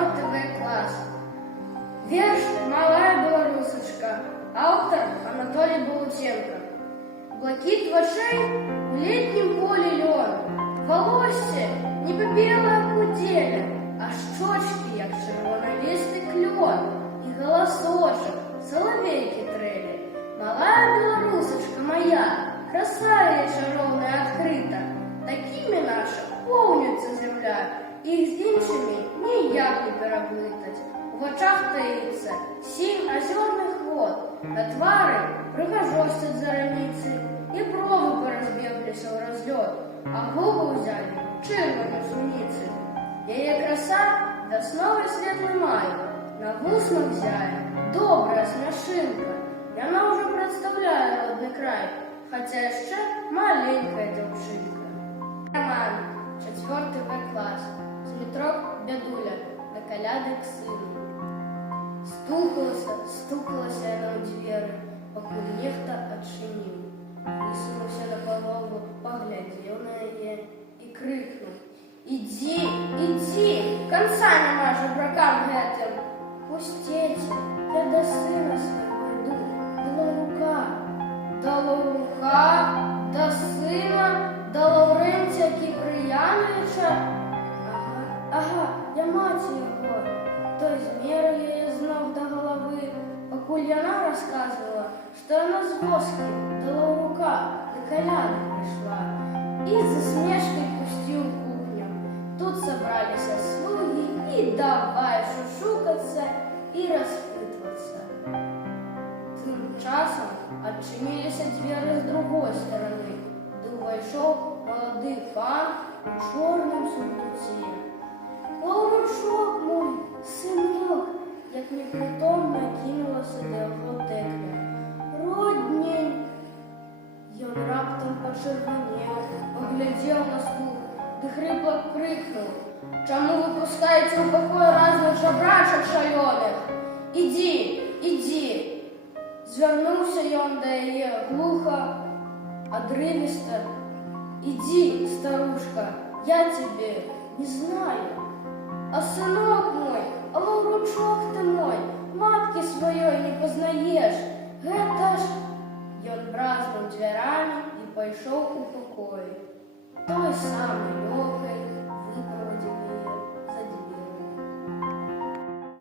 4 В клас. Верш «Малая белорусочка». Автор Анатолий Болутенко. Блакит вошей у летнем поле лен. Волосся не побело худели, а щочки, як червонолистый клен. И голосочек соловейки трели. Малая белорусочка моя, красавица чаровная открыта. Такими наша повнится земля, их з іншими ніяк не переплитать. В очах таїться 7 озерних вод, на твари пригожості зараниці, і брови порозбіглися в розльот, а губи взяли червоні суниці. Її краса до сновы светлый май, на вуснах зяє добрая смешинка. Яна уже представляє родний край, хотя ще маленькая девчинка. Роман, 4 В класс, з метро Бядуля, на коляды к сыну. Стукалася яна ў дзверы, пакуль нехта адчыніў. Высунуўся на палову, паглядзеў на яе і крыкнуў: «Ідзі, ідзі, канца няма жабракам гэтым! Пусціце, я да сына свайго іду, да Лаўрука». «Да Лаўрука? Да сына? Да Лаўрэнція Кіпрыяновича? Ага, я маці яго». Той змерил яе з ног до головы, пакуль яна рассказывала, что она с воски до Лаўрука на коляды пришла, и с засмешкой пустил в кухню. Тут собрались слуги и давай шушукаться и распытываться. Тем часом отчинились двери с другой стороны, да увайшов молодый пан у черном сундуце. «Лаўручок мой, сынок!» як непритомно кинулася до його текля. «Роднень!» Ён раптом почервонів, поглядів на слух, ды хрипло крикнув: «Чому ви пускаєте у покой разних жабрачок шальоних? Іди, іди!» Звернувся ён до яе глухо, одрывисто: «Иди, старушка, я тебе не знаю. А сынок мой, а Лаўручок ты мой, матки своей не познаешь, гэта ж...» Ён бразнуў дзвярамі і пайшоў у пакой. Той самай лёгкай,